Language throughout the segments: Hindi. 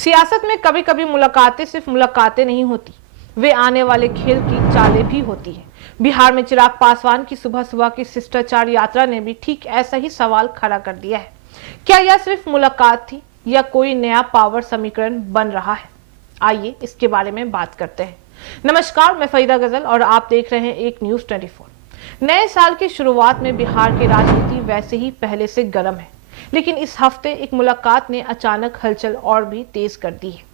सियासत में कभी कभी मुलाकातें सिर्फ मुलाकातें नहीं होती, वे आने वाले खेल की चालें भी होती है। बिहार में चिराग पासवान की सुबह सुबह की शिष्टाचार यात्रा ने भी ठीक ऐसा ही सवाल खड़ा कर दिया है। क्या यह सिर्फ मुलाकात थी या कोई नया पावर समीकरण बन रहा है? आइए इसके बारे में बात करते हैं। नमस्कार, मैं फरीदा गजल और आप देख रहे हैं एक न्यूज 24। नए साल की शुरुआत में बिहार की राजनीति वैसे ही पहले से गर्म है, लेकिन इस हफ्ते एक मुलाकात ने अचानक हलचल और भी तेज कर दी है।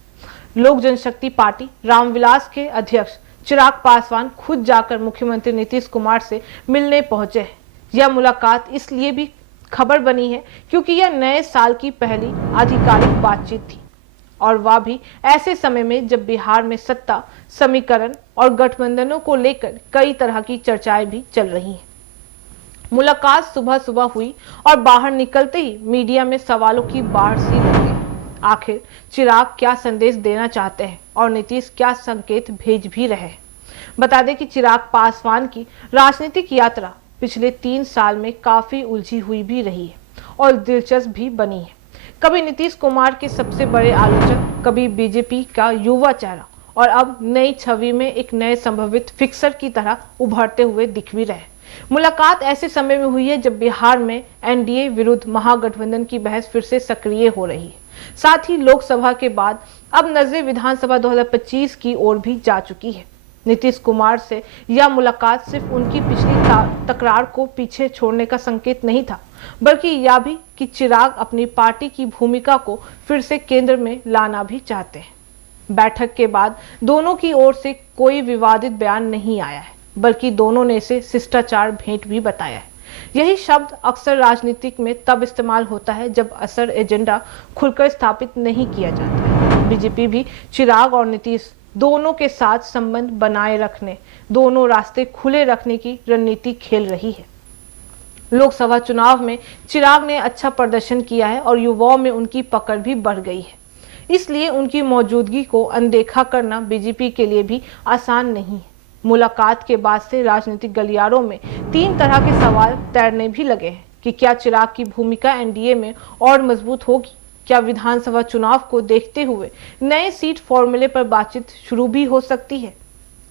लोक जनशक्ति पार्टी रामविलास के अध्यक्ष चिराग पासवान खुद जाकर मुख्यमंत्री नीतीश कुमार से मिलने पहुंचे हैं। यह मुलाकात इसलिए भी खबर बनी है क्योंकि यह नए साल की पहली आधिकारिक बातचीत थी, और वह भी ऐसे समय में जब बिहार में सत्ता समीकरण और गठबंधनों को लेकर कई तरह की चर्चाएं भी चल रही हैं। मुलाकात सुबह सुबह हुई और बाहर निकलते ही मीडिया में सवालों की बाढ़ सी लग गई। आखिर चिराग क्या संदेश देना चाहते हैं और नीतीश क्या संकेत भेज भी रहे हैं? बता दें कि चिराग पासवान की राजनीतिक यात्रा पिछले 3 साल में काफी उलझी हुई भी रही है और दिलचस्प भी बनी है। कभी नीतीश कुमार के सबसे बड़े आलोचक, कभी बीजेपी का युवा चेहरा, और अब नई छवि में एक नए संभावित फिक्सर की तरह उभरते हुए दिख भी रहे। मुलाकात ऐसे समय में हुई है जब बिहार में एनडीए विरुद्ध महागठबंधन की बहस फिर से सक्रिय हो रही है। साथ ही लोकसभा के बाद अब नजरें विधानसभा 2025 की ओर भी जा चुकी है। नीतीश कुमार से यह मुलाकात सिर्फ उनकी पिछली तकरार को पीछे छोड़ने का संकेत नहीं था, बल्कि यह भी कि चिराग अपनी पार्टी की भूमिका को फिर से केंद्र में लाना भी चाहते हैं। बैठक के बाद दोनों की ओर से कोई विवादित बयान नहीं आया है, बल्कि दोनों ने इसे शिष्टाचार भेंट भी बताया है। यही शब्द अक्सर राजनीतिक में तब इस्तेमाल होता है जब असर एजेंडा खुलकर स्थापित नहीं किया जाता है। बीजेपी भी चिराग और नीतीश दोनों के साथ संबंध बनाए रखने, दोनों रास्ते खुले रखने की रणनीति खेल रही है। लोकसभा चुनाव में चिराग ने अच्छा प्रदर्शन किया है और युवाओं में उनकी पकड़ भी बढ़ गई है, इसलिए उनकी मौजूदगी को अनदेखा करना बीजेपी के लिए भी आसान नहीं है। मुलाकात के बाद से राजनीतिक गलियारों में 3 तरह के सवाल तैरने भी लगे हैं कि क्या चिराग की भूमिका एनडीए में और मजबूत होगी? क्या विधानसभा चुनाव को देखते हुए नए सीट फॉर्मूले पर बातचीत शुरू भी हो सकती है?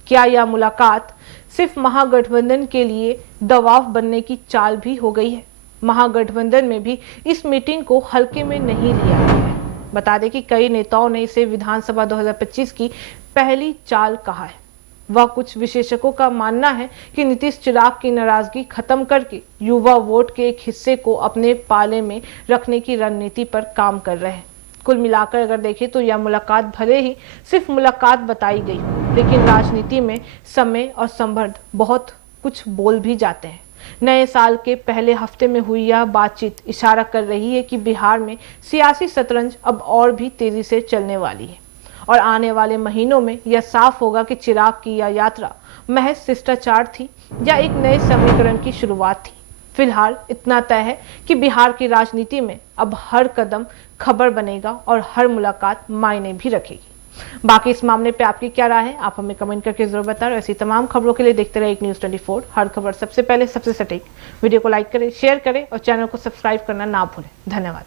क्या यह मुलाकात सिर्फ महागठबंधन के लिए दबाव बनने की चाल भी हो गई है? महागठबंधन में भी इस मीटिंग को हल्के में नहीं लिया गया है। बता दें कि कई नेताओं ने इसे विधानसभा 2025 की पहली चाल कहा है। वह कुछ विशेषज्ञों का मानना है कि नीतीश चिराग की नाराजगी खत्म करके युवा वोट के एक हिस्से को अपने पाले में रखने की रणनीति पर काम कर रहे हैं। कुल मिलाकर अगर देखें तो यह मुलाकात भले ही सिर्फ मुलाकात बताई गई हो, लेकिन राजनीति में समय और संदर्भ बहुत कुछ बोल भी जाते हैं। नए साल के पहले हफ्ते में हुई यह बातचीत इशारा कर रही है कि बिहार में सियासी शतरंज अब और भी तेजी से चलने वाली है, और आने वाले महीनों में यह साफ होगा कि चिराग की यह यात्रा महज शिष्टाचार थी या एक नए समीकरण की शुरुआत थी। फिलहाल इतना तय है कि बिहार की राजनीति में अब हर कदम खबर बनेगा और हर मुलाकात मायने भी रखेगी। बाकी इस मामले पे आपकी क्या राय है, आप हमें कमेंट करके जरूर बताएं। ऐसी तमाम खबरों के लिए देखते रहे एक न्यूज 24, हर खबर सबसे पहले सबसे सटीक। वीडियो को लाइक करें, शेयर करें और चैनल को सब्सक्राइब करना ना भूलें। धन्यवाद।